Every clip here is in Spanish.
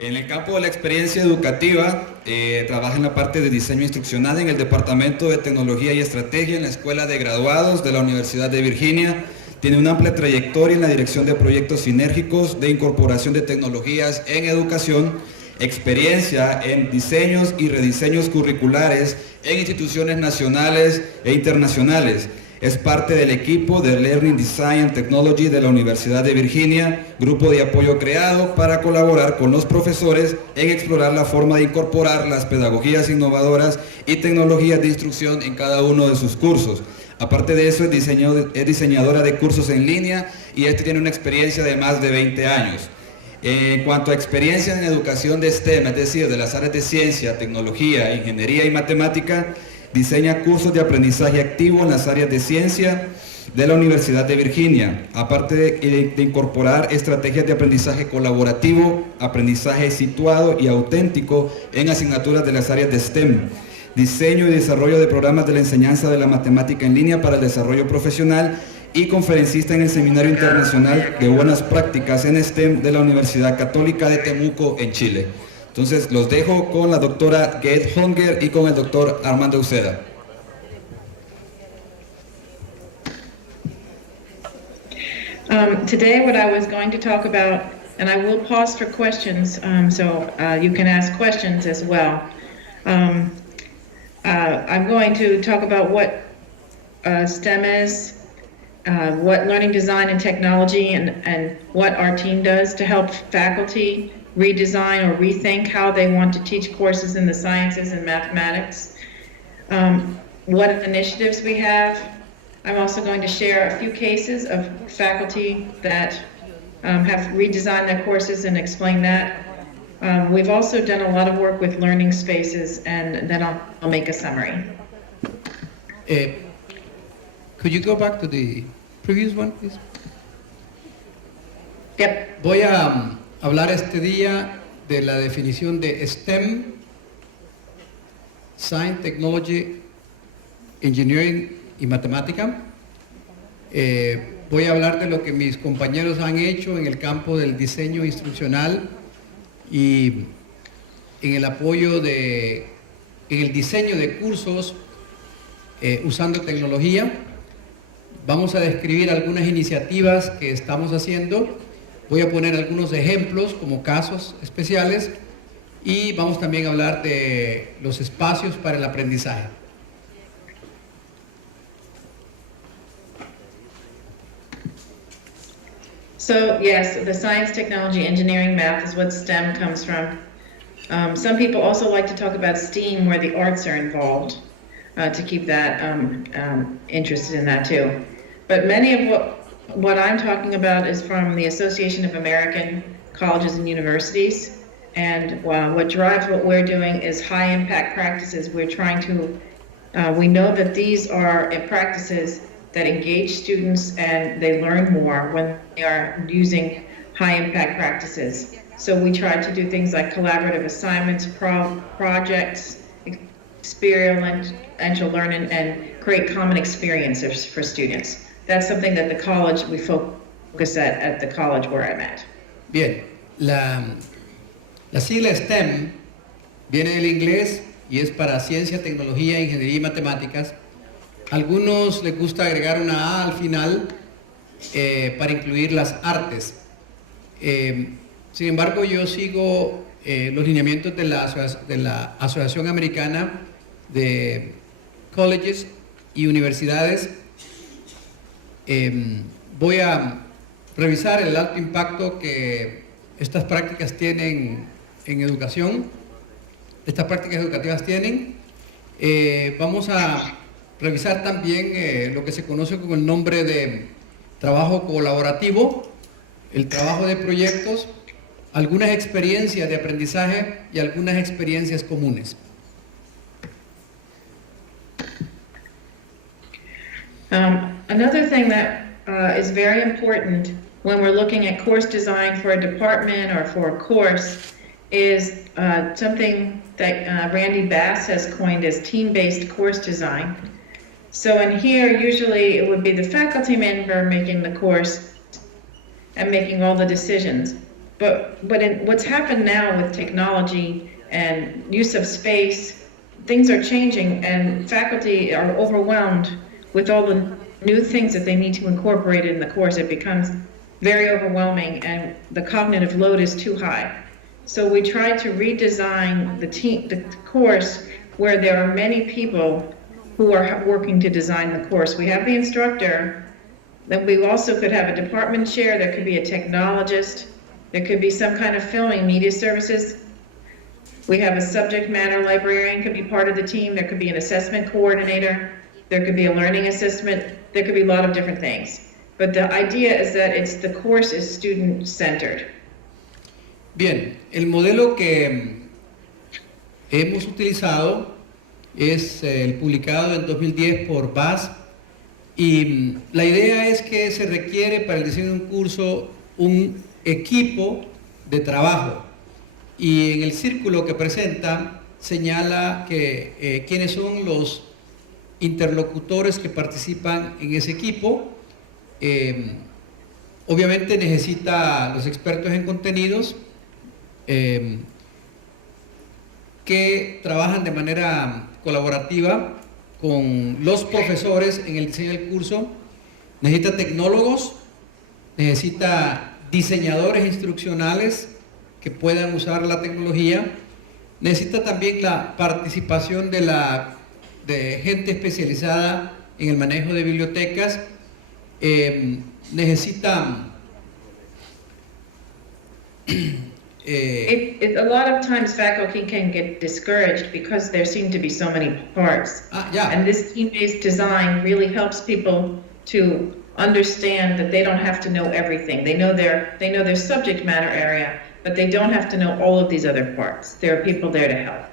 En el campo de la experiencia educativa, trabaja en la parte de diseño instruccional en el Departamento de Tecnología y Estrategia en la Escuela de Graduados de la Universidad de Virginia. Tiene una amplia trayectoria en la dirección de proyectos sinérgicos de incorporación de tecnologías en educación, experiencia en diseños y rediseños curriculares en instituciones nacionales e internacionales. Es parte del equipo de Learning Design and Technology de la Universidad de Virginia, grupo de apoyo creado para colaborar con los profesores en explorar la forma de incorporar las pedagogías innovadoras y tecnologías de instrucción en cada uno de sus cursos. Aparte de eso, es diseñadora de cursos en línea y tiene una experiencia de más de 20 años. En cuanto a experiencia en educación de STEM, es decir, de las áreas de ciencia, tecnología, ingeniería y matemática, diseña cursos de aprendizaje activo en las áreas de ciencia de la Universidad de Virginia, aparte de incorporar estrategias de aprendizaje colaborativo, aprendizaje situado y auténtico en asignaturas de las áreas de STEM, diseño y desarrollo de programas de la enseñanza de la matemática en línea para el desarrollo profesional y conferencista en el Seminario Internacional de Buenas Prácticas en STEM de la Universidad Católica de Temuco en Chile. Entonces los dejo con la doctora Gate Hunger y con el doctor Armando Uceda. Today what I was going to talk about, and I will pause for questions, so you can ask questions as well. I'm going to talk about what STEM is, what learning design and technology and what our team does to help faculty redesign or rethink how they want to teach courses in the sciences and mathematics, what initiatives we have. I'm also going to share a few cases of faculty that have redesigned their courses and explain that. We've also done a lot of work with learning spaces, and then I'll make a summary. Could you go back to the previous one, please? Yep. Voy a hablar este día de la definición de STEM, Science, Technology, Engineering y Matemática. Voy a hablar de lo que mis compañeros han hecho en el campo del diseño instruccional y en el apoyo en el diseño de cursos usando tecnología. Vamos a describir algunas iniciativas que estamos haciendo. Voy a poner algunos ejemplos como casos especiales y vamos también a hablar de los espacios para el aprendizaje. So yes, the science, technology, engineering, math is what STEM comes from. Some people also like to talk about STEAM, where the arts are involved, to keep that interested in that too. But many of what I'm talking about is from the Association of American Colleges and Universities, and what drives what we're doing is high impact practices. We're trying to, we know that these are practices that engage students and they learn more when they are using high impact practices. So we try to do things like collaborative assignments, projects, experiential learning, and create common experiences for students. That's something that the college, we focus at the college where I'm at. Bien, la sigla STEM viene del inglés y es para ciencia, tecnología, ingeniería y matemáticas. A algunos les gusta agregar una A al final para incluir las artes. Sin embargo, yo sigo los lineamientos de la Asociación Americana de Colleges y Universidades. Voy a revisar el alto impacto que estas prácticas tienen en educación, estas prácticas educativas tienen. Vamos a revisar también lo que se conoce con el nombre de trabajo colaborativo, el trabajo de proyectos, algunas experiencias de aprendizaje y algunas experiencias comunes. Another thing that is very important when we're looking at course design for a department or for a course is something that Randy Bass has coined as team-based course design. So in here, usually it would be the faculty member making the course and making all the decisions. But what's happened now with technology and use of space, things are changing, and faculty are overwhelmed with all the new things that they need to incorporate in the course. It becomes very overwhelming, and the cognitive load is too high. So we try to redesign the course where there are many people who are working to design the course. We have the instructor, then we also could have a department chair, there could be a technologist, there could be some kind of filming, media services. We have a subject matter librarian, could be part of the team, there could be an assessment coordinator, there could be a learning assistant, there could be a lot of different things. But the idea is that the course is student-centered. Bien, el modelo que hemos utilizado es el publicado en 2010 por VII, y la idea es que se requiere para el diseño de un curso un equipo de trabajo, y en el círculo que presenta señala que quiénes son los interlocutores que participan en ese equipo. Obviamente necesita los expertos en contenidos que trabajan de manera colaborativa con los profesores en el diseño del curso. Necesita tecnólogos, necesita diseñadores instruccionales que puedan usar la tecnología, necesita también la participación de gente especializada en el manejo de bibliotecas, necesita A lot of times faculty can get discouraged because there seem to be so many parts. Yeah. And this team-based design really helps people to understand that they don't have to know everything. They know their subject matter area, but they don't have to know all of these other parts. There are people there to help.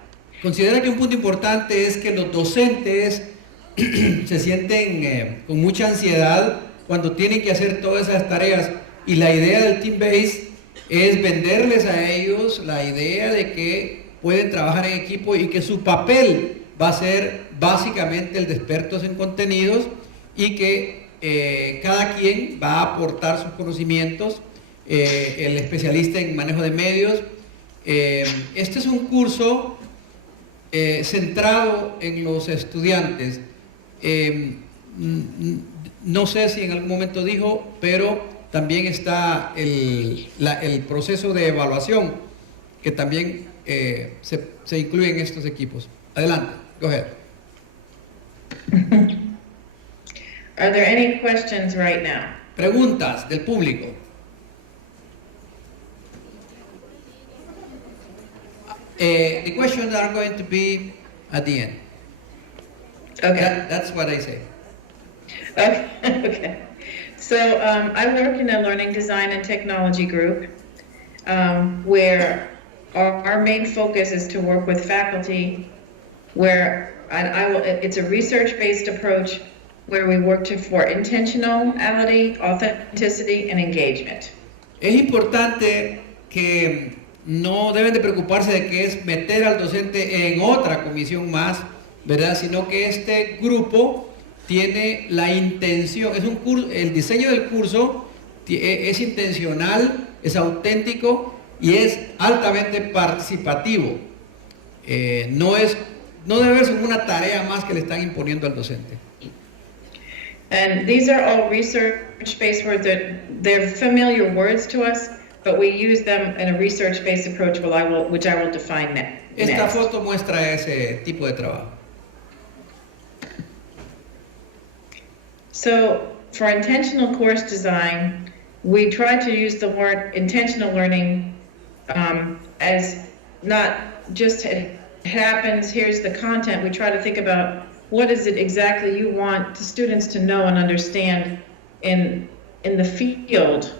Considera que un punto importante es que los docentes se sienten con mucha ansiedad cuando tienen que hacer todas esas tareas, y la idea del team base es venderles a ellos la idea de que pueden trabajar en equipo y que su papel va a ser básicamente el de expertos en contenidos, y que cada quien va a aportar sus conocimientos, el especialista en manejo de medios. Este es un curso centrado en los estudiantes. No sé si en algún momento dijo, pero también está el proceso de evaluación, que también se incluye en estos equipos. Adelante, go ahead. Are there any questions right now? Preguntas del público. The questions are going to be at the end. Okay. That's what I say. Okay. Okay. So I work in a learning design and technology group where our main focus is to work with faculty, where it's a research-based approach where we work for intentionality, authenticity, and engagement. Es importante que no deben de preocuparse de que es meter al docente en otra comisión más, ¿verdad? Sino que este grupo tiene la intención, el diseño del curso es intencional, es auténtico y es altamente participativo. No debe ser una tarea más que le están imponiendo al docente. And these are all research-based words. They're familiar words to us, but we use them in a research-based approach, which I will define next. Esta foto muestra ese tipo de trabajo. So for intentional course design, we try to use the word intentional learning as not just it happens, here's the content. We try to think about what is it exactly you want the students to know and understand in the field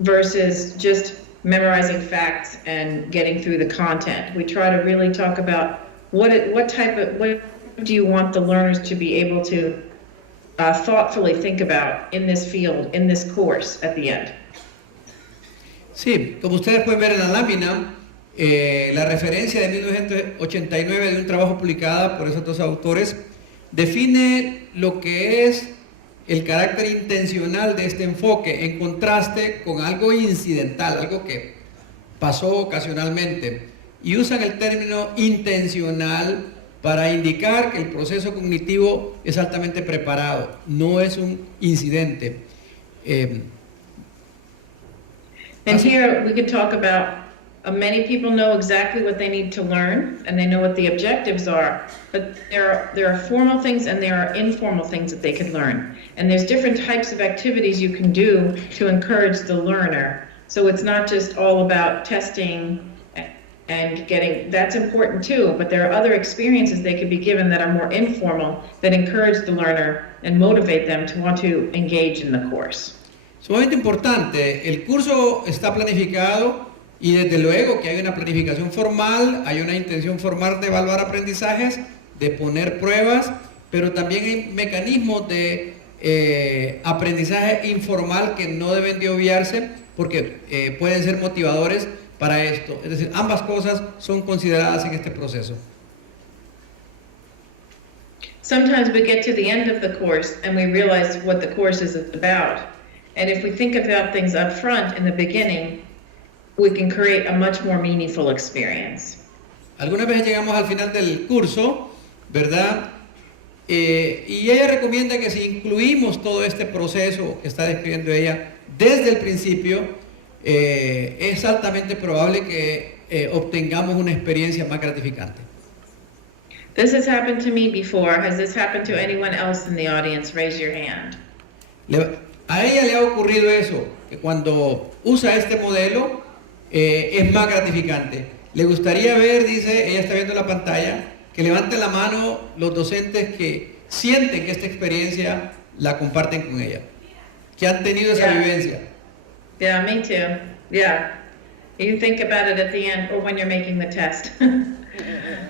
versus just memorizing facts and getting through the content. We try to really talk about what do you want the learners to be able to thoughtfully think about in this field, in this course at the end. Sí, como ustedes pueden ver en la lámina, la referencia de 1989 de un trabajo publicado por esos dos autores define lo que es el carácter intencional de este enfoque, en contraste con algo incidental, algo que pasó ocasionalmente, y usan el término intencional para indicar que el proceso cognitivo es altamente preparado, no es un incidente. And here we could talk about many people know exactly what they need to learn and they know what the objectives are, but there are formal things and there are informal things that they can learn. And there's different types of activities you can do to encourage the learner. So it's not just all about testing and getting, that's important too, but there are other experiences they could be given that are more informal that encourage the learner and motivate them to want to engage in the course. Sumamente importante, el curso está planificado y desde luego que hay una planificación formal, hay una intención formal de evaluar aprendizajes, de poner pruebas, pero también hay mecanismos de aprendizaje informal que no deben de obviarse porque pueden ser motivadores para esto. Es decir, ambas cosas son consideradas en este proceso. Sometimes we get to the end of the course and we realize what the course is about. And if we think about things up front in the beginning, we can create a much more meaningful experience. Algunas veces llegamos al final del curso, ¿verdad? Y ella recomienda que si incluimos todo este proceso que está describiendo ella desde el principio, es altamente probable que obtengamos una experiencia más gratificante. This has happened to me before. Has this happened to anyone else in the audience? Raise your hand. A ella le ha ocurrido eso, que cuando usa este modelo es más gratificante. Le gustaría ver, dice, ella está viendo la pantalla, que levanten la mano los docentes que sienten que esta experiencia la comparten con ella, que han tenido esa vivencia. Yeah, me too. Yeah. You think about it at the end or when you're making the test.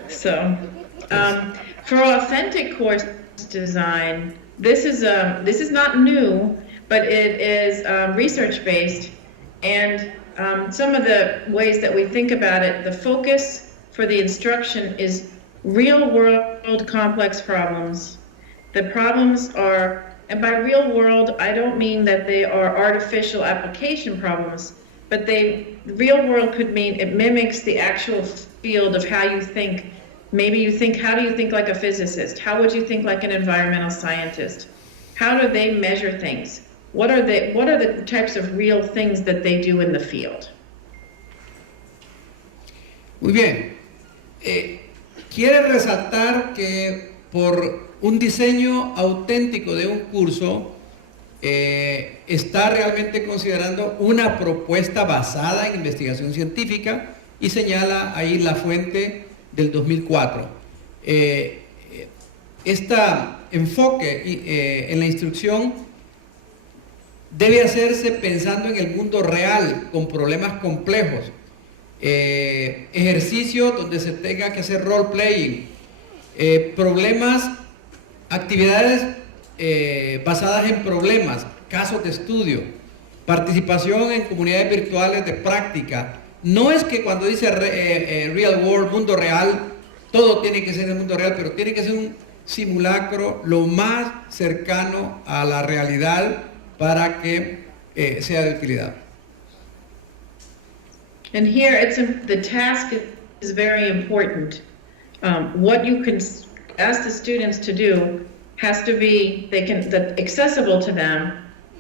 So, for authentic course design, this is not new, but it is research-based, and some of the ways that we think about it, the focus for the instruction is real-world complex problems. The problems are, and by real-world, I don't mean that they are artificial application problems, but real-world could mean it mimics the actual field of how you think. Maybe you think, how do you think like a physicist? How would you think like an environmental scientist? How do they measure things? What are the types of real things that they do in the field? Muy bien. Quiere resaltar que por un diseño auténtico de un curso está realmente considerando una propuesta basada en investigación científica y señala ahí la fuente del 2004. Este enfoque en la instrucción debe hacerse pensando en el mundo real, con problemas complejos, ejercicios donde se tenga que hacer role-playing, actividades basadas en problemas, casos de estudio, participación en comunidades virtuales de práctica. No es que cuando dice real world, mundo real, todo tiene que ser el mundo real, pero tiene que ser un simulacro lo más cercano a la realidad para que sea de utilidad. And here, the task is very important. What you can ask the students to do has to be accessible to them,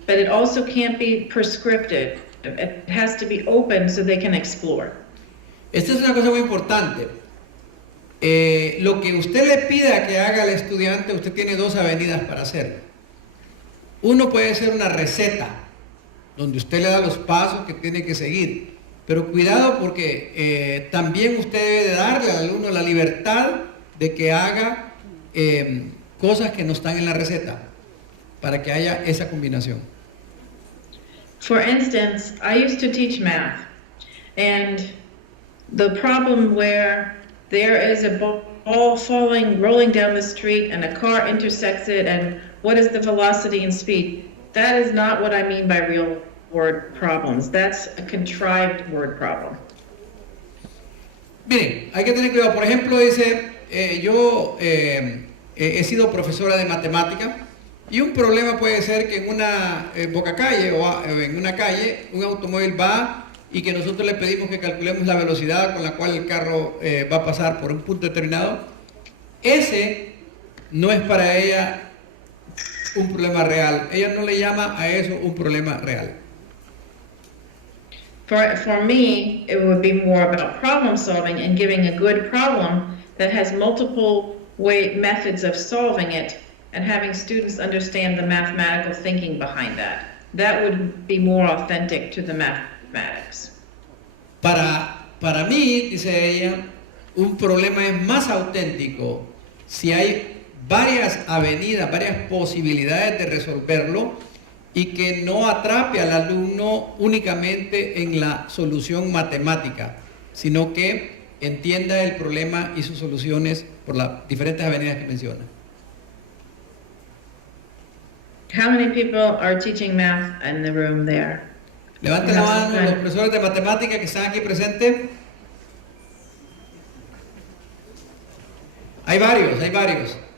but it also can't be prescriptive. It has to be open so they can explore. Esta es una cosa muy importante. Lo que usted le pida que haga al estudiante, usted tiene dos avenidas para hacer. Uno puede ser una receta, donde usted le da los pasos que tiene que seguir, pero cuidado porque también usted debe de darle al alumno la libertad de que haga cosas que no están en la receta, para que haya esa combinación. For instance, I used to teach math, and the problem where there is a ball rolling down the street and a car intersects it, and what is the velocity and speed? That is not what I mean by real word problems. That's a contrived word problem. Miren, hay que tener cuidado. Por ejemplo, dice, yo he sido profesora de matemática y un problema puede ser que en una bocacalle o en una calle un automóvil va y que nosotros le pedimos que calculemos la velocidad con la cual el carro va a pasar por un punto determinado, ese no es para ella un problema real. Ella no le llama a eso un problema real. For me, it would be more about problem solving and giving a good problem that has multiple methods of solving it and having students understand the mathematical thinking behind that. That would be more authentic to the mathematics. Para mí, dice ella, un problema es más auténtico si hay varias avenidas, varias posibilidades de resolverlo y que no atrape al alumno únicamente en la solución matemática, sino que entienda el problema y sus soluciones por las diferentes avenidas que menciona. How many people are teaching math in the room there? Levanten la mano los profesores de matemática que están aquí presentes. Hay varios.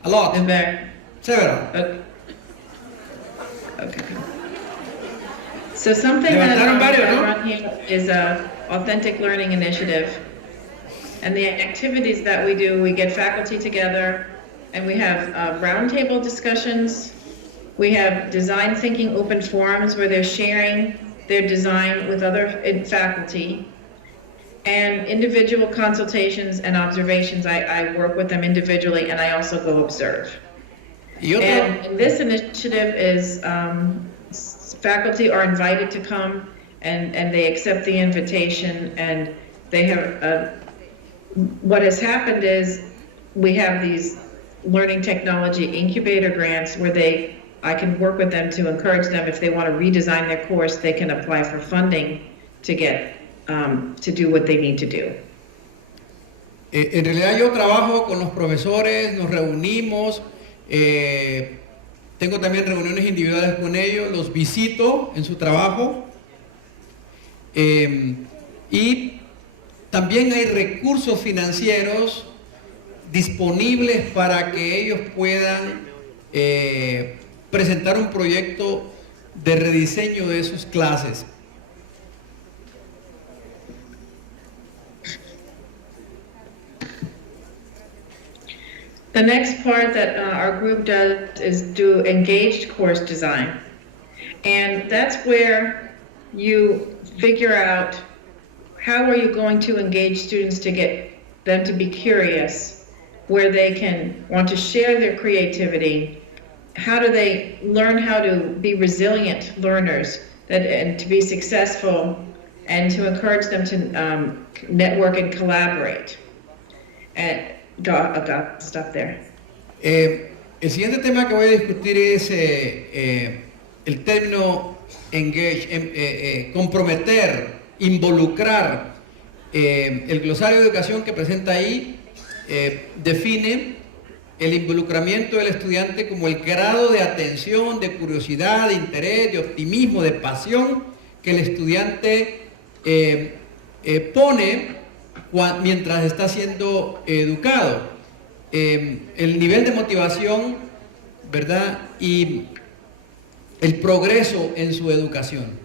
A lot. In there. Several. Okay. So something that I run here is a authentic learning initiative. And the activities that we do, we get faculty together and we have roundtable discussions. We have design thinking open forums where they're sharing their design with other faculty, and individual consultations and observations. I work with them individually and I also go observe. And this initiative is faculty are invited to come and they accept the invitation, and they have what has happened is we have these learning technology incubator grants where I can work with them to encourage them, if they want to redesign their course, they can apply for funding to get to do what they need to do. En realidad yo trabajo con los profesores, nos reunimos, tengo también reuniones individuales con ellos, los visito en su trabajo, y también hay recursos financieros disponibles para que ellos puedan presentar un proyecto de rediseño de sus clases. The next part that our group does is do engaged course design. And that's where you figure out how are you going to engage students to get them to be curious, where they can want to share their creativity. How do they learn how to be resilient learners and to be successful, and to encourage them to network and collaborate? And I'll stop there. El siguiente tema que voy a discutir es el término engage, comprometer, involucrar. El glosario de educación que presenta ahí define el involucramiento del estudiante como el grado de atención, de curiosidad, de interés, de optimismo, de pasión que el estudiante pone mientras está siendo educado. El nivel de motivación, ¿verdad? Y el progreso en su educación.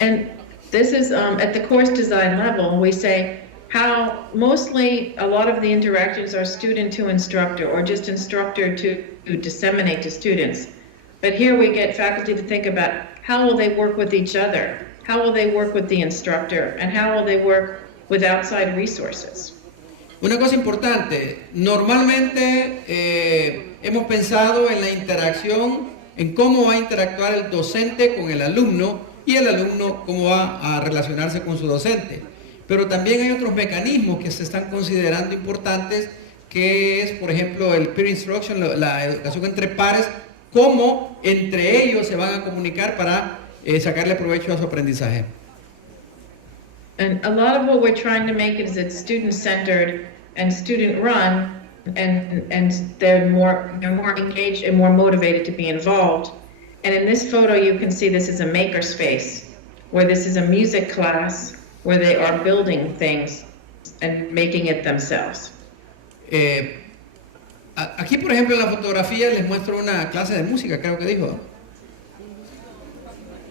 And this is at the course design level, we say how mostly a lot of the interactions are student to instructor or just instructor to disseminate to students. But here we get faculty to think about how will they work with each other, how will they work with the instructor, and how will they work with outside resources. Una cosa importante, normalmente hemos pensado en la interacción, en cómo va a interactuar el docente con el alumno y el alumno cómo va a relacionarse con su docente. Pero también hay otros mecanismos que se están considerando importantes, que es, por ejemplo, el peer instruction, la educación entre pares, cómo entre ellos se van a comunicar para sacarle provecho a su aprendizaje. And a lot of what we're trying to make is it's student-centered and student-run, and they're more engaged and more motivated to be involved. And in this photo, you can see this is a maker space, where this is a music class, where they are building things and making it themselves. Aquí, por ejemplo, en la fotografía les muestro una clase de música, creo que dijo.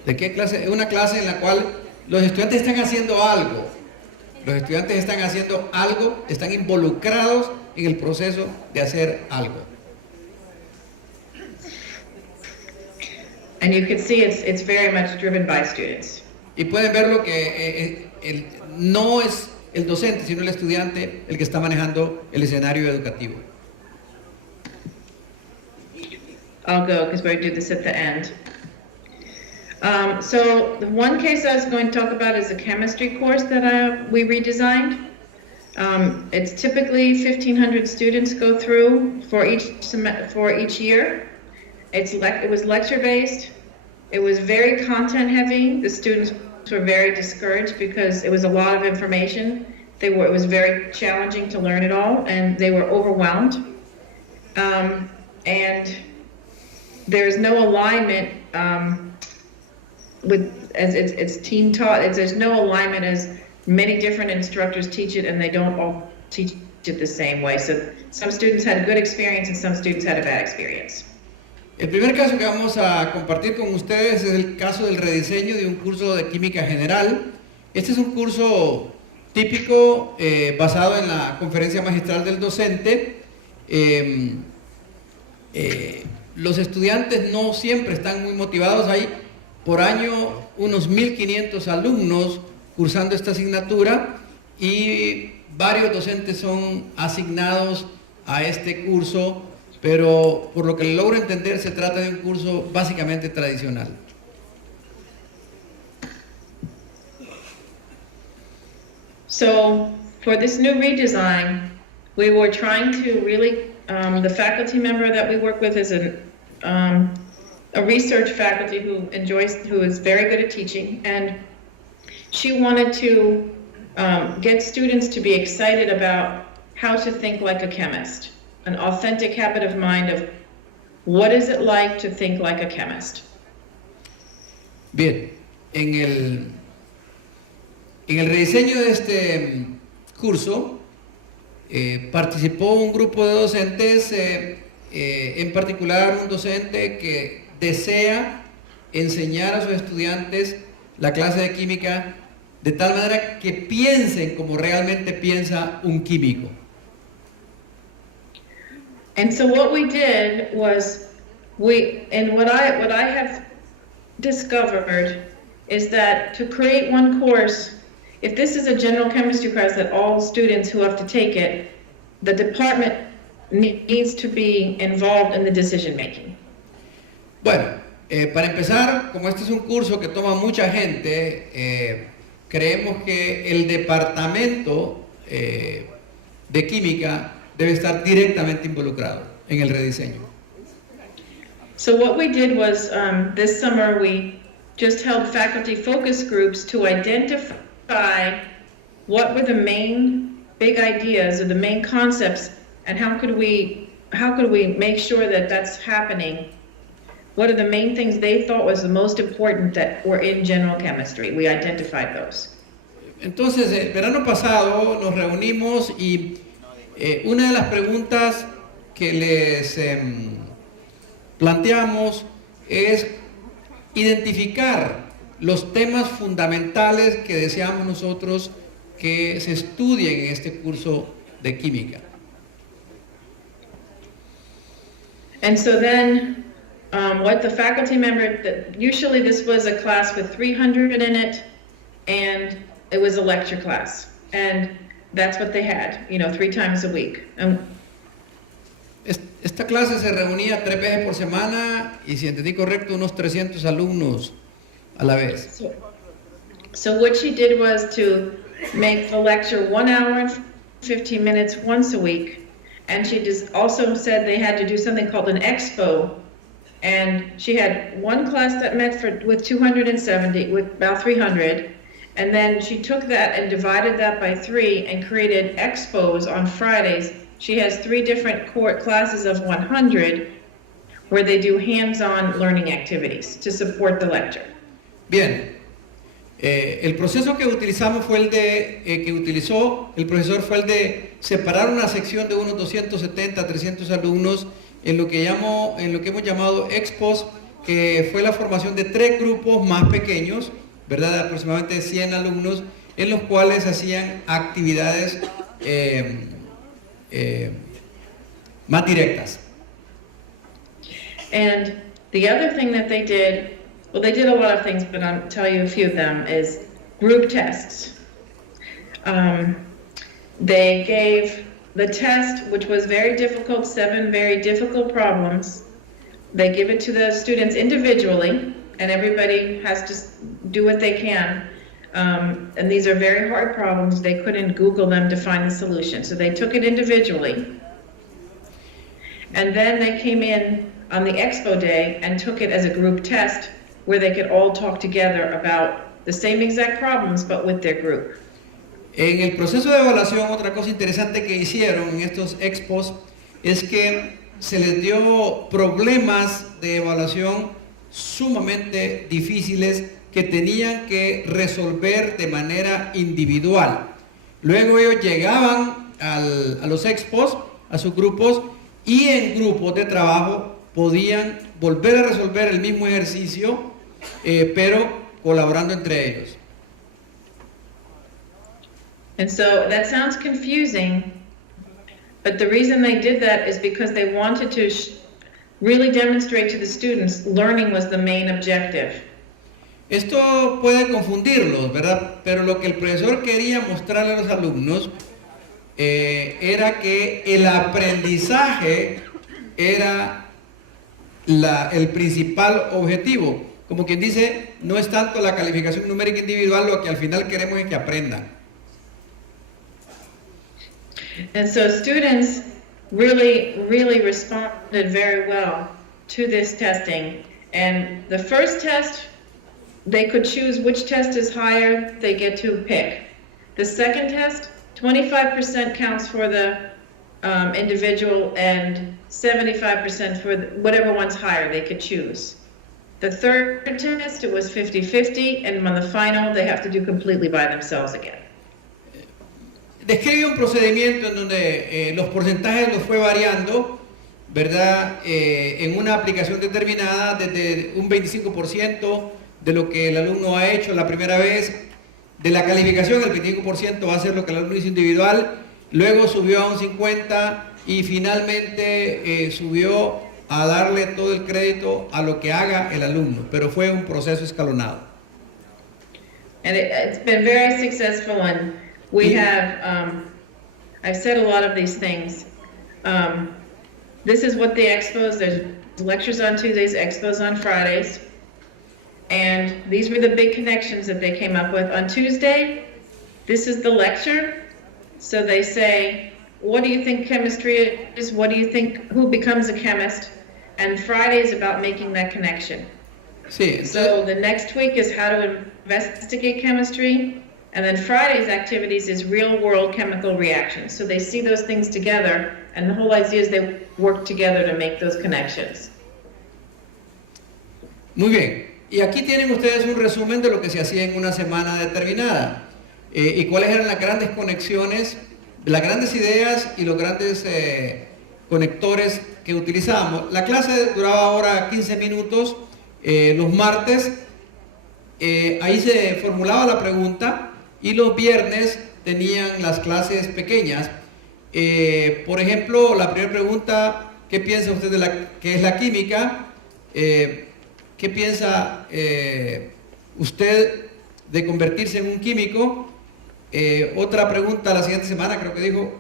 ¿De qué clase? Es una clase en la cual los estudiantes están haciendo algo. Los estudiantes están haciendo algo, están involucrados en el proceso de hacer algo. And you can see it's very much driven by students. Y pueden ver lo que no es el docente, sino el estudiante el que está manejando el escenario educativo. I'll go because we're going to do this at the end. So the one case I was going to talk about is a chemistry course that we redesigned. It's typically 1,500 students go through for each year. It was lecture based. It was very content heavy. The students were very discouraged because it was a lot of information. It was very challenging to learn it all, and they were overwhelmed. And there's no alignment as it's team taught. There's no alignment as many different instructors teach it, and they don't all teach it the same way. So some students had a good experience and some students had a bad experience. El primer caso que vamos a compartir con ustedes es el caso del rediseño de un curso de química general. Este es un curso típico basado en la conferencia magistral del docente. Los estudiantes no siempre están muy motivados. Hay por año unos 1.500 alumnos cursando esta asignatura y varios docentes son asignados a este curso, pero por lo que logro entender se trata de un curso básicamente tradicional. So for this new redesign, we were trying to really, the faculty member that we work with is a research faculty who is very good at teaching, and she wanted to get students to be excited about how to think like a chemist, an authentic habit of mind of what is it like to think like a chemist. Bien, en el rediseño de este curso participó un grupo de docentes, en particular un docente que desea enseñar a sus estudiantes la clase de química de tal manera que piensen como realmente piensa un químico. And so what we did was what I have discovered is that to create one course, if this is a general chemistry class that all students who have to take it, the department needs to be involved in the decision making. Bueno, para empezar, como este es un curso que toma mucha gente, creemos que el departamento de química debe estar directamente involucrado en el rediseño. So what we did was this summer we just held faculty focus groups to identify what were the main big ideas or the main concepts, and how could we make sure that that's happening. What are the main things they thought was the most important that were in general chemistry? We identified those. Entonces, el verano pasado nos reunimos y una de las preguntas que les planteamos es identificar los temas fundamentales que deseamos nosotros que se estudien en este curso de química. And so then what the faculty member, usually this was a class with 300 in it, and it was a lecture class, and that's what they had, 3 times a week. Esta clase se reunía 3 veces por semana y, si entendí correcto, unos 300 alumnos a la vez. So what she did was to make the lecture 1 hour and 15 minutes once a week, and she just also said they had to do something called an expo, and she had one class that met with 270, with about 300, and then she took that and divided that by 3 and created expos on Fridays. She has 3 different classes of 100 where they do hands-on learning activities to support the lecture. Bien, el proceso que utilizamos fue que utilizó el profesor fue el de separar una sección de unos 270 a 300 alumnos en lo que hemos llamado expos, que fue la formación de 3 grupos más pequeños, ¿verdad? De aproximadamente 100 alumnos, en los cuales hacían actividades más directas. And the other thing that they did, well, they did a lot of things, but I'll tell you a few of them, is group tests. They gave the test, which was very difficult, 7 very difficult problems. They give it to the students individually, and everybody has to do what they can. And these are very hard problems. They couldn't Google them to find the solution. So they took it individually. And then they came in on the expo day and took it as a group test where they could all talk together about the same exact problems, but with their group. En el proceso de evaluación, otra cosa interesante que hicieron en estos expos es que se les dio problemas de evaluación sumamente difíciles que tenían que resolver de manera individual. Luego ellos llegaban a los expos, a sus grupos, y en grupos de trabajo podían volver a resolver el mismo ejercicio, pero colaborando entre ellos. And so that sounds confusing, but the reason they did that is because they wanted to really demonstrate to the students learning was the main objective. Esto puede confundirlos, ¿verdad? Pero lo que el profesor quería mostrarle a los alumnos era que el aprendizaje era el principal objetivo. Como quien dice, no es tanto la calificación numérica individual, lo que al final queremos es que aprendan. And so students really responded very well to this testing. And the first test, they could choose which test is higher, they get to pick. The second test, 25% counts for the individual and 75% for whatever one's higher, they could choose. The third test, it was 50-50, and on the final, they have to do completely by themselves again. Describe un procedimiento en donde los porcentajes los fue variando, ¿verdad? En una aplicación determinada, desde un 25% de lo que el alumno ha hecho la primera vez, de la calificación, el 25% va a ser lo que el alumno hizo individual, luego subió a un 50% y finalmente subió a darle todo el crédito a lo que haga el alumno, pero fue un proceso escalonado. And it's been very successful, and we have, I've said a lot of these things. This is what the expos, there's lectures on Tuesdays, expos on Fridays. And these were the big connections that they came up with. On Tuesday, this is the lecture. So they say, what do you think chemistry is? What do you think, who becomes a chemist? And Friday is about making that connection. Sí, So the next week is how to investigate chemistry. And then Friday's activities is real world chemical reactions. So they see those things together, and the whole idea is they work together to make those connections. Muy bien, y aquí tienen ustedes un resumen de lo que se hacía en una semana determinada y cuáles eran las grandes conexiones, las grandes ideas y los grandes conectores que utilizábamos. La clase duraba ahora 15 minutos los martes, ahí se formulaba la pregunta. Y los viernes tenían las clases pequeñas. Por ejemplo, la primera pregunta, ¿qué piensa usted de qué es la química? ¿Qué piensa usted de convertirse en un químico? Otra pregunta la siguiente semana, creo que dijo,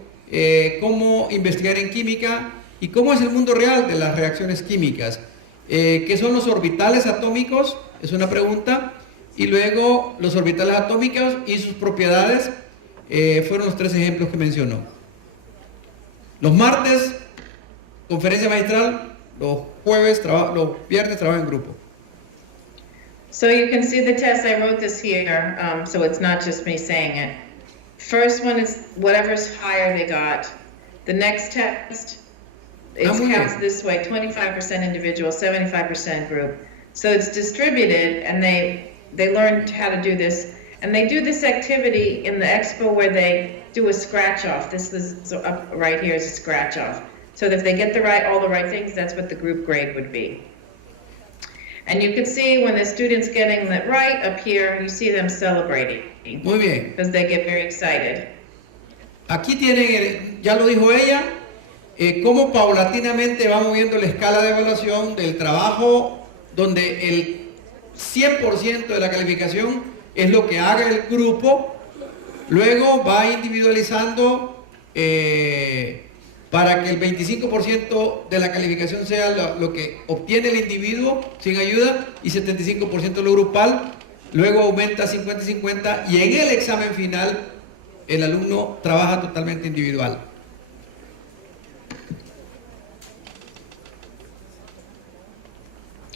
¿cómo investigar en química? ¿Y cómo es el mundo real de las reacciones químicas? ¿Qué son los orbitales atómicos? Es una pregunta. Y luego los orbitales atómicos y sus propiedades fueron los 3 ejemplos que mencionó. Los martes, conferencia magistral, los viernes trabajo en grupo. So you can see the test, I wrote this here, so it's not just me saying it. First one is whatever's higher they got. The next test, it counts this way, 25% individual, 75% group. So it's distributed, and they learned how to do this. And they do this activity in the expo where they do a scratch off. This is up right here is a scratch off. So if they get all the right things, that's what the group grade would be. And you can see when the student's getting it right up here, you see them celebrating. Muy bien. Because they get very excited. Aquí tienen, ya lo dijo ella, cómo paulatinamente va moviendo la escala de evaluación del trabajo, donde el 100% de la calificación es lo que haga el grupo, luego va individualizando para que el 25% de la calificación sea lo que obtiene el individuo sin ayuda y 75% lo grupal, luego aumenta 50-50 y en el examen final el alumno trabaja totalmente individual.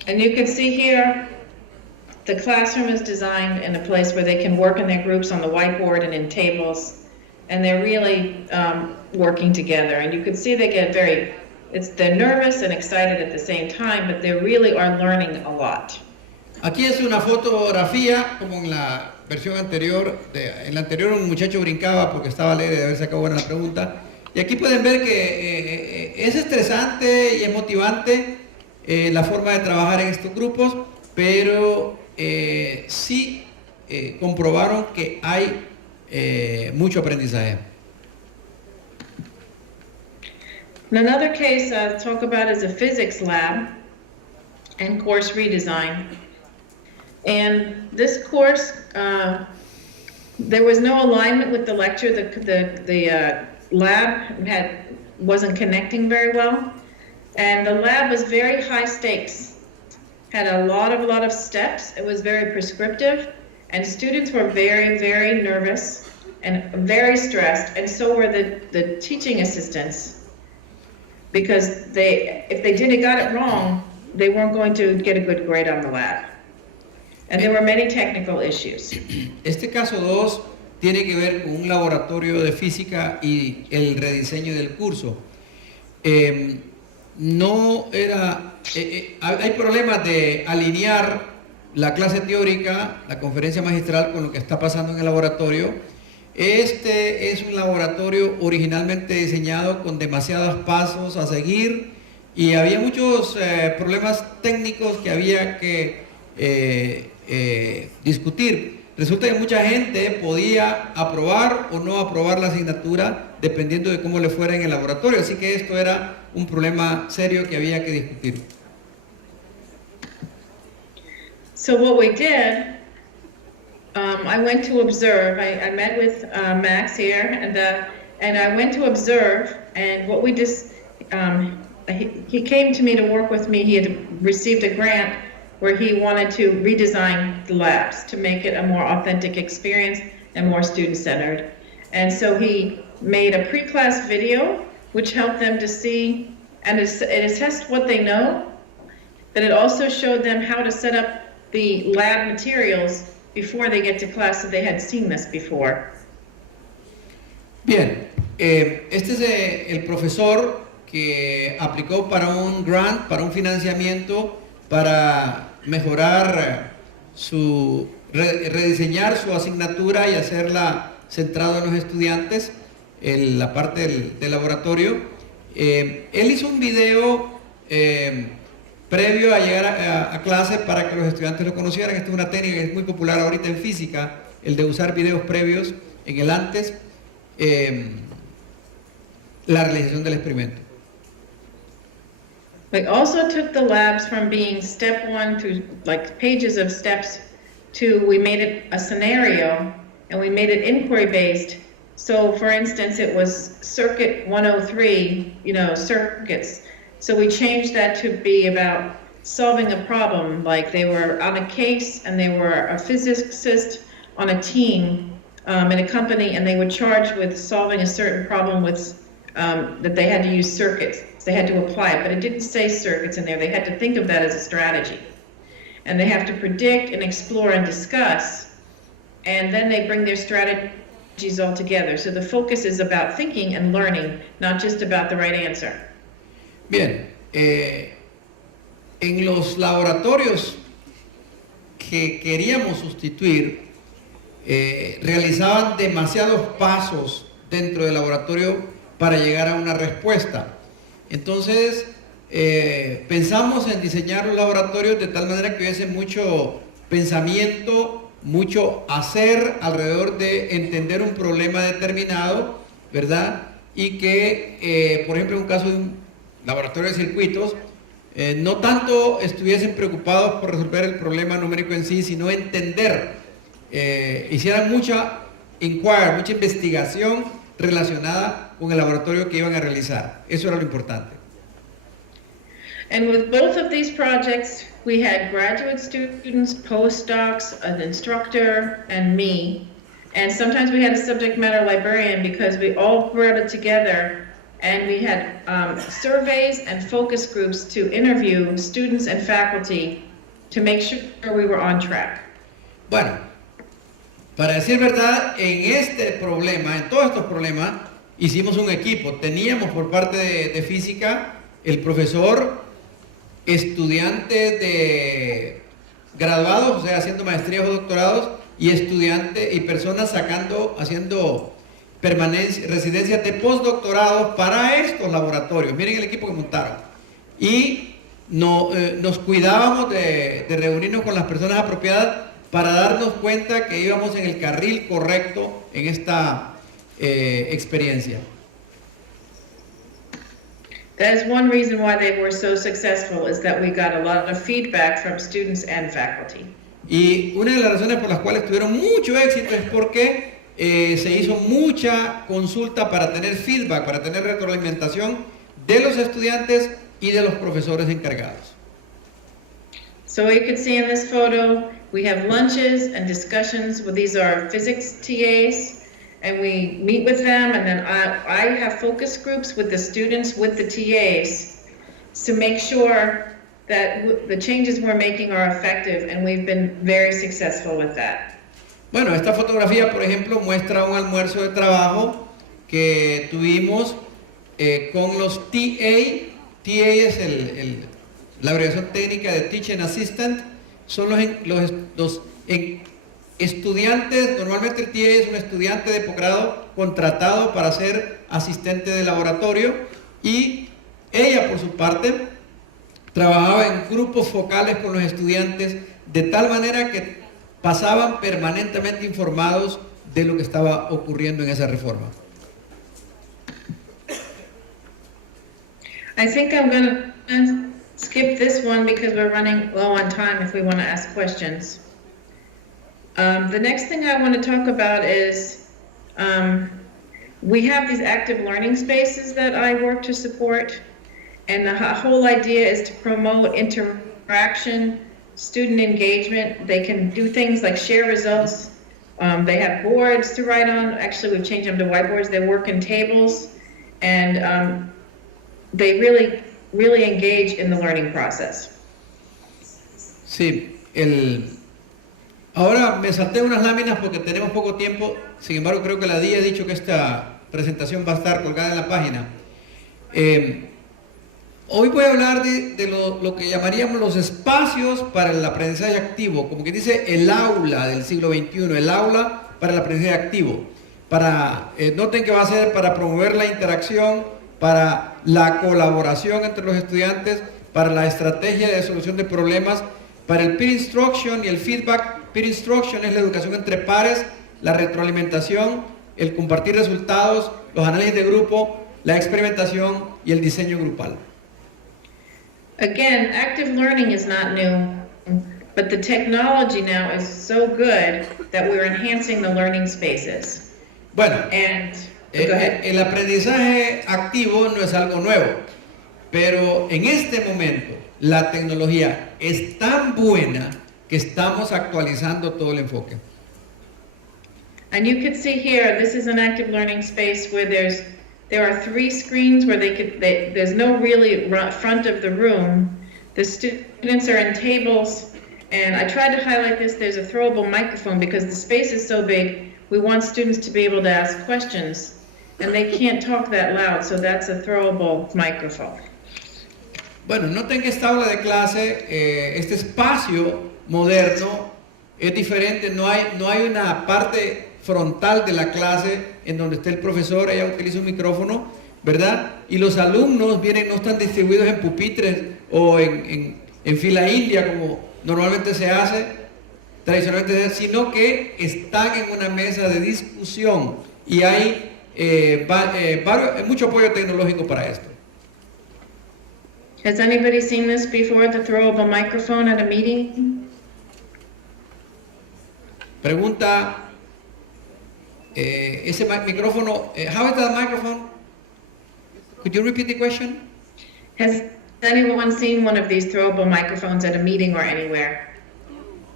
And you can see here, the classroom is designed in a place where they can work in their groups on the whiteboard and in tables, and they're really working together. And you can see they get they're nervous and excited at the same time, but they really are learning a lot. Aquí es una fotografía, como en la versión anterior, en la anterior un muchacho brincaba porque estaba alegre de haber sacado buena la pregunta. Y aquí pueden ver que es estresante y es motivante la forma de trabajar en estos grupos, pero sí comprobaron que hay mucho aprendizaje. Another case I'll talk about is a physics lab and course redesign. And this course, there was no alignment with the lecture. The lab wasn't connecting very well. And the lab was very high stakes, had a lot of steps. It was very prescriptive, and students were very, very nervous and very stressed, and so were the teaching assistants, because if they got it wrong, they weren't going to get a good grade on the lab. And there were many technical issues. Este caso 2 tiene que ver con un laboratorio de física y el rediseño del curso. No era, hay problemas de alinear la clase teórica, la conferencia magistral con lo que está pasando en el laboratorio. Este es un laboratorio originalmente diseñado con demasiados pasos a seguir y había muchos problemas técnicos que había que discutir. Resulta que mucha gente podía aprobar o no aprobar la asignatura dependiendo de cómo le fuera en el laboratorio, así que esto era un problema serio que había que discutir. So what we did, I went to observe. I met with Max here, and I went to observe. And what we just, he came to me to work with me. He had received a grant where he wanted to redesign the labs to make it a more authentic experience and more student-centered. And so he made a pre-class video which helped them to see and assess what they know, but it also showed them how to set up the lab materials before they get to class, so they had seen this before. Bien, este es el profesor que aplicó para un grant, para un financiamiento, para mejorar rediseñar su asignatura y hacerla centrado en los estudiantes, en la parte del laboratorio. Él hizo un video previo a llegar a clase para que los estudiantes lo conocieran. Esta es una técnica que es muy popular ahorita en física, el de usar videos previos en el antes, la realización del experimento. We also took the labs from being step 1 to like pages of steps to we made it a scenario and we made it inquiry based. So for instance, it was circuit 103, circuits. So we changed that to be about solving a problem, like they were on a case and they were a physicist on a team in a company, and they were charged with solving a certain problem with that they had to use circuits. They had to apply it, but it didn't say circuits in there. They had to think of that as a strategy. And they have to predict and explore and discuss, and then they bring their strategies all together. So the focus is about thinking and learning, not just about the right answer. Bien, en los laboratorios que queríamos sustituir, realizaban demasiados pasos dentro del laboratorio para llegar a una respuesta. Entonces, pensamos en diseñar los laboratorios de tal manera que hubiese mucho pensamiento, mucho hacer alrededor de entender un problema determinado, ¿verdad? Y que, por ejemplo, en un caso de un laboratorio de circuitos, no tanto estuviesen preocupados por resolver el problema numérico en sí, sino entender, hicieran mucha investigación relacionada con el laboratorio que iban a realizar. Eso era lo importante. And with both of these projects, we had graduate students, postdocs, an instructor, and me. And sometimes we had a subject matter librarian because we all brought it together, and we had surveys and focus groups to interview students and faculty to make sure we were on track. Bueno, para decir verdad, en este problema, en todos estos problemas, hicimos un equipo. Teníamos por parte de física el profesor, estudiantes de graduados, o sea, haciendo maestrías o doctorados, y estudiantes y personas haciendo residencias de postdoctorados para estos laboratorios. Miren el equipo que montaron. Y nos cuidábamos de reunirnos con las personas apropiadas para darnos cuenta que íbamos en el carril correcto en esta experiencia. That is one reason why they were so successful, is that we got a lot of feedback from students and faculty. Y una de las razones por las cuales tuvieron mucho éxito es porque se hizo mucha consulta para tener feedback, para tener retroalimentación de los estudiantes y de los profesores encargados. So you can see in this photo, we have lunches and discussions. These are physics TAs. And we meet with them, and then I have focus groups with the students, with the TAs, to make sure that the changes we're making are effective, and we've been very successful with that. Bueno, esta fotografía, por ejemplo, muestra un almuerzo de trabajo que tuvimos con los TA. TA es la abreviación técnica de Teaching Assistant. Son los estudiantes. Normalmente el TA es un estudiante de posgrado contratado para ser asistente de laboratorio, y ella por su parte trabajaba en grupos focales con los estudiantes de tal manera que pasaban permanentemente informados de lo que estaba ocurriendo en esa reforma. I think I'm going to skip this one because we're running low on time if we want to ask questions. The next thing I want to talk about is we have these active learning spaces that I work to support, and the whole idea is to promote interaction, student engagement. They can do things like share results. They have boards to write on. Actually, we've changed them to whiteboards. They work in tables, and they really engage in the learning process. Sí, ahora me salté unas láminas porque tenemos poco tiempo. Sin embargo, creo que la DIA ha dicho que esta presentación va a estar colgada en la página. Hoy voy a hablar de lo que llamaríamos los espacios para el aprendizaje activo, como que dice el aula del siglo XXI, el aula para el aprendizaje activo. Noten que va a ser para promover la interacción, para la colaboración entre los estudiantes, para la estrategia de solución de problemas, para el peer instruction y el feedback. Peer instruction es la educación entre pares, la retroalimentación, el compartir resultados, los análisis de grupo, la experimentación y el diseño grupal. Again, active learning is not new, but the technology now is so good that we're enhancing the learning spaces. Bueno, And go ahead. el aprendizaje activo no es algo nuevo, pero en este momento la tecnología es tan buena que estamos actualizando todo el enfoque. And you can see here, this is an active learning space where there are 3 screens where there's no really front of the room. The students are in tables, and I tried to highlight this. There's a throwable microphone because the space is so big. We want students to be able to ask questions, and they can't talk that loud, so that's a throwable microphone. Bueno, noten que esta aula de clase, este espacio moderno es diferente. No hay una parte frontal de la clase en donde esté el profesor. Ella utiliza un micrófono ¿verdad? Y los alumnos vienen, no están distribuidos en pupitres o en fila india como normalmente se hace, tradicionalmente, sino que están en una mesa de discusión y hay mucho apoyo tecnológico para esto. Has anybody seen this before, the throw of a microphone at a meeting? Pregunta, ese micrófono, how is that microphone? Could you repeat the question? Has anyone seen one of these throwable microphones at a meeting or anywhere?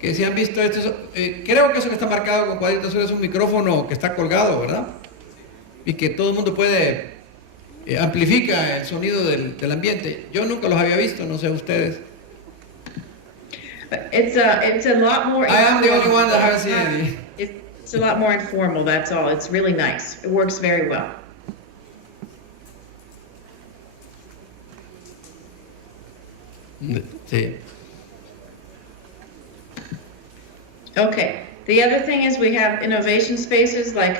Que si han visto esto, creo que eso que está marcado con cuadritos es un micrófono que está colgado, ¿verdad? Y que todo el mundo puede, amplifica el sonido del ambiente. Yo nunca los había visto, no sé ustedes. It's a lot more. I am the only one that haven't seen any. It's a lot more informal, that's all. It's really nice. It works very well. Sí. Okay, the other thing is we have innovation spaces like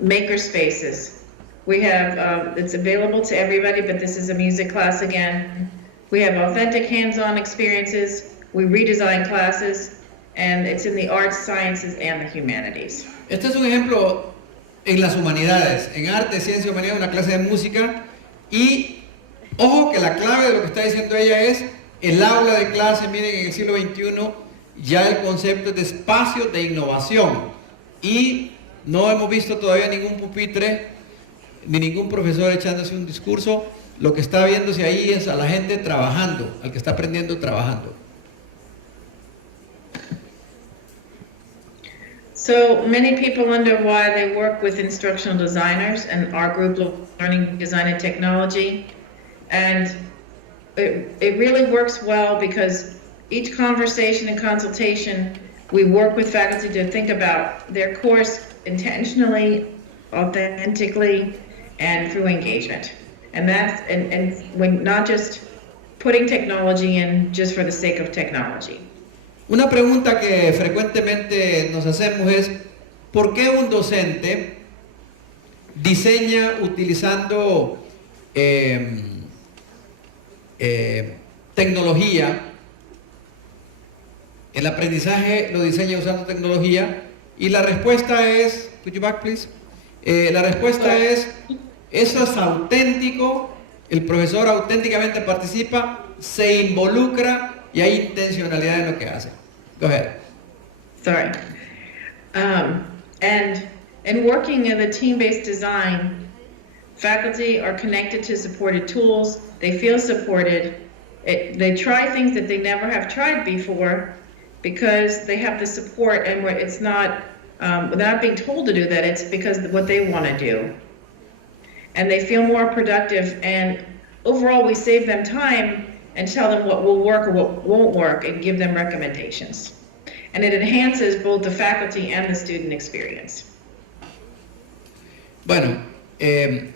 maker spaces. We have, it's available to everybody, but this is a music class again. We have authentic hands-on experiences. We redesign classes, and it's in the arts, sciences, and the humanities. Este es un ejemplo en las humanidades, en arte, ciencia y humanidades, una clase de música. Y ojo que la clave de lo que está diciendo ella es el aula de clase. Miren, en el siglo XXI ya el concepto es de espacio de innovación. Y no hemos visto todavía ningún pupitre ni ningún profesor echándose un discurso. Lo que está viéndose ahí es a la gente trabajando, al que está aprendiendo trabajando. So many people wonder why they work with instructional designers, and our group Learning Design and Technology. And it really works well because each conversation and consultation, we work with faculty to think about their course intentionally, authentically, and through engagement. And that's, and when not just putting technology in just for the sake of technology. Una pregunta que frecuentemente nos hacemos es, ¿por qué un docente diseña utilizando tecnología? El aprendizaje lo diseña usando tecnología, y la respuesta es, could you back please? La respuesta es, eso es auténtico, el profesor auténticamente participa, se involucra y hay intencionalidad en lo que hace. Go ahead. Sorry. And working in the team-based design, faculty are connected to supported tools, they feel supported, they try things that they never have tried before because they have the support, and it's not, they're not being told to do that, it's because of what they want to do. And they feel more productive, and overall we save them time and tell them what will work or what won't work and give them recommendations. And it enhances both the faculty and the student experience. Bueno, el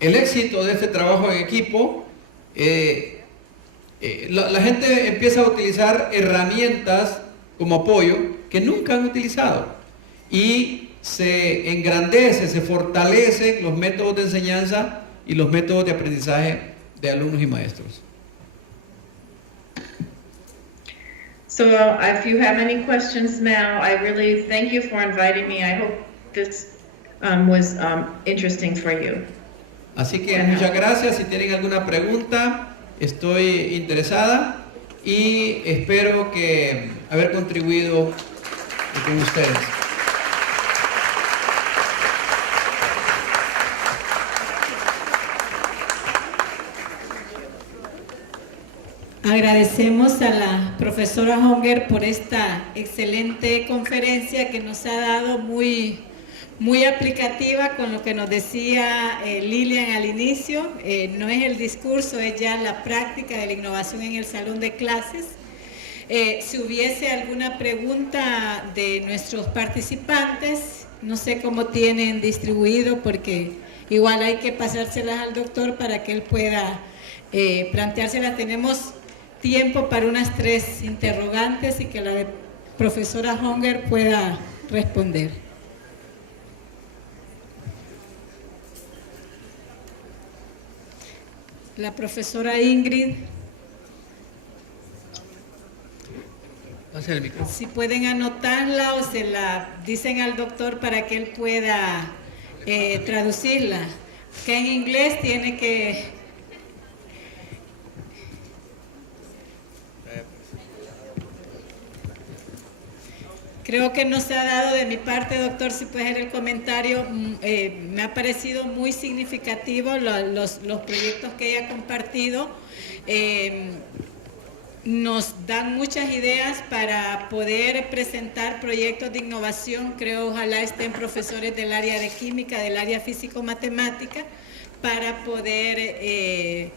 éxito de este trabajo en equipo, la gente empieza a utilizar herramientas como apoyo que nunca han utilizado, y se engrandece, se fortalecen los métodos de enseñanza y los métodos de aprendizaje de alumnos y maestros. So if you have any questions now, I really thank you for inviting me. I hope this was interesting for you. Así que muchas gracias. Si tienen alguna pregunta, estoy interesada y espero que haber contribuido con ustedes. Agradecemos a la profesora Honger por esta excelente conferencia que nos ha dado muy aplicativa con lo que nos decía Lilian al inicio. No es el discurso, es ya la práctica de la innovación en el salón de clases. Si hubiese alguna pregunta de nuestros participantes, no sé cómo tienen distribuido, porque igual hay que pasárselas al doctor para que él pueda planteárselas. Tenemos tiempo para unas 3 interrogantes y que la profesora Honger pueda responder. la profesora Ingrid. Hacia el micrófono. Si pueden anotarla o se la dicen al doctor para que él pueda traducirla. Que en inglés tiene que... Creo que no se ha dado de mi parte, doctor, si puede ser el comentario. Me ha parecido muy significativo los proyectos que ella ha compartido. Nos dan muchas ideas para poder presentar proyectos de innovación. Creo ojalá estén profesores del área de química, del área físico-matemática, para poder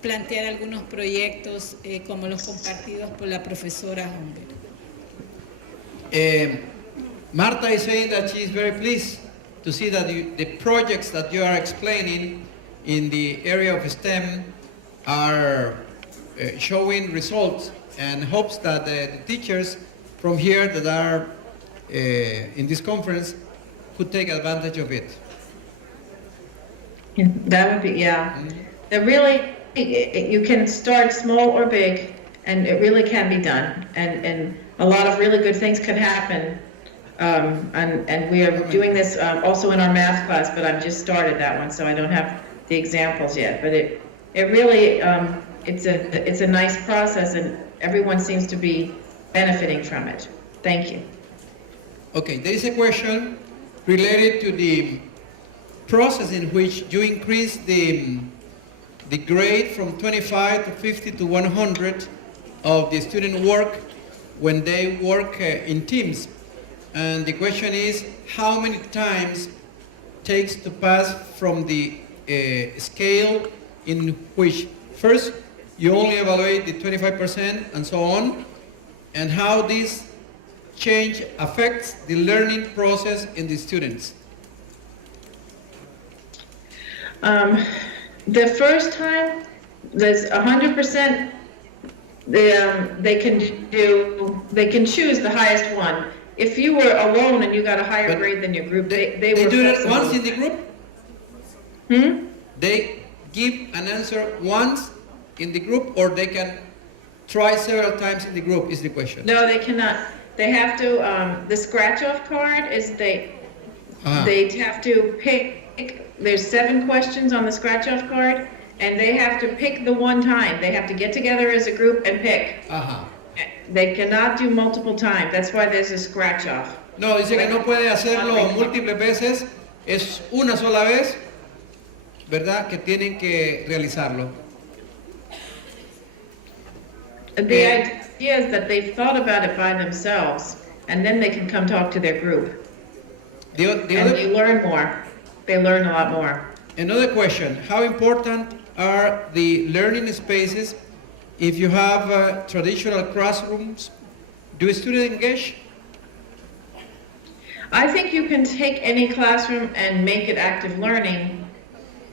plantear algunos proyectos como los compartidos por la profesora Hunger. Marta is saying that she is very pleased to see that the projects that you are explaining in the area of STEM are showing results, and hopes that the teachers from here that are in this conference could take advantage of it. Yeah, that would be, yeah. That really, you can start small or big, and it really can be done. And a lot of really good things can happen. And we are doing this also in our math class, but I've just started that one, so I don't have the examples yet. But it really, it's a nice process, and everyone seems to be benefiting from it. Thank you. Okay, there is a question related to the process in which you increase the grade from 25 to 50 to 100 of the student work when they work in teams. And the question is, how many times takes to pass from the scale in which first you only evaluate the 25% and so on, and how this change affects the learning process in the students? The first time, there's 100%, they can choose the highest one. If you were alone and you got a higher grade than your group, they were do it flexible. once in the group? They give an answer once in the group, or they can try several times in the group, is the question. No, they cannot. They have to, the scratch-off card is they have to pick, there's 7 questions on the scratch-off card, and they have to pick the one time. They have to get together as a group and pick. They cannot do multiple times. That's why there's a scratch-off. No, dice que no puede hacerlo múltiples veces, es una sola vez, ¿verdad? Que tienen que realizarlo. The idea is that they've thought about it by themselves, and then they can come talk to their group. And you learn more. They learn a lot more. Another question, how important are the learning spaces if you have traditional classrooms? Do students engage? I think you can take any classroom and make it active learning.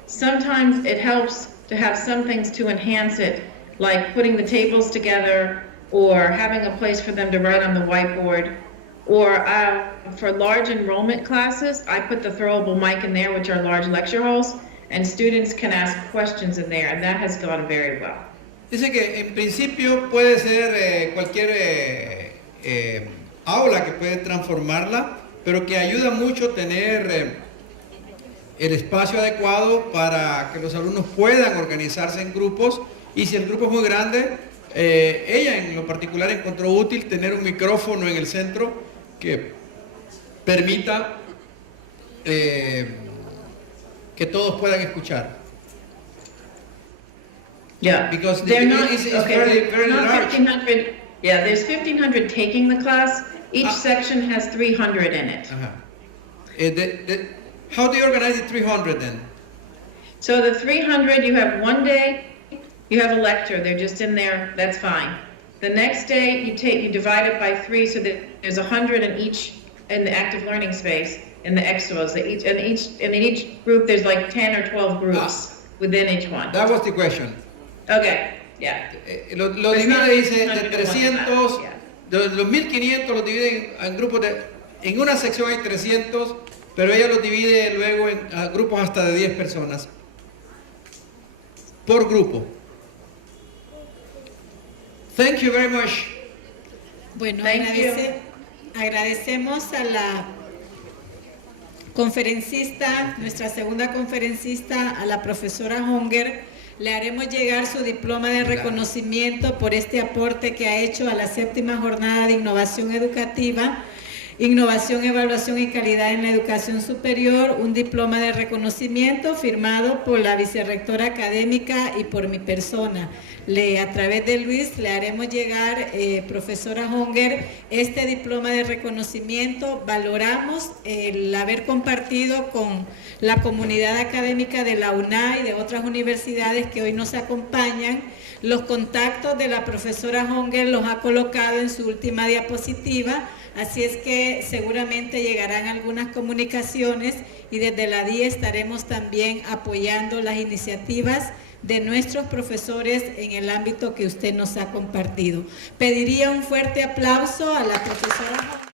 Sometimes it helps to have some things to enhance it, like putting the tables together or having a place for them to write on the whiteboard. Or for large enrollment classes, I put the throwable mic in there, which are large lecture halls, and students can ask questions in there, and that has gone very well. Dice que en principio puede ser cualquier aula que puede transformarla, pero que ayuda mucho tener el espacio adecuado para que los alumnos puedan organizarse en grupos, y si el grupo es muy grande, ella en lo particular encontró útil tener un micrófono en el centro que permita que todos puedan escuchar. Yeah, Because they're not, it's okay, very not large. 1,500, yeah, there's 1,500 taking the class. Each section has 300 in it. How do you organize the 300 then? So the 300, you have one day, you have a lecture, they're just in there, that's fine. The next day, you divide it by 3, so that there's 100 in the active learning space, in the extras. In each group, there's like 10 or 12 groups within each one. That was the question. Okay, yeah. Lo divide, dice, de 300, de los 1500 los divide en grupos en una sección hay 300, pero ella los divide luego en grupos hasta de 10 personas. por grupo. Thank you very much. Bueno, Thank you. agradecemos a la conferencista, nuestra segunda conferencista, a la profesora Honger. Le haremos llegar su diploma de reconocimiento por este aporte que ha hecho a la 7ª jornada de innovación educativa, innovación, evaluación y calidad en la educación superior, un diploma de reconocimiento firmado por la vicerrectora académica y por mi persona. A través de Luis le haremos llegar, profesora Honger, este diploma de reconocimiento. Valoramos el haber compartido con la comunidad académica de la UNA y de otras universidades que hoy nos acompañan. Los contactos de la profesora Honger los ha colocado en su última diapositiva, así es que seguramente llegarán algunas comunicaciones y desde la DIE estaremos también apoyando las iniciativas de nuestros profesores en el ámbito que usted nos ha compartido. Pediría un fuerte aplauso a la profesora Honger.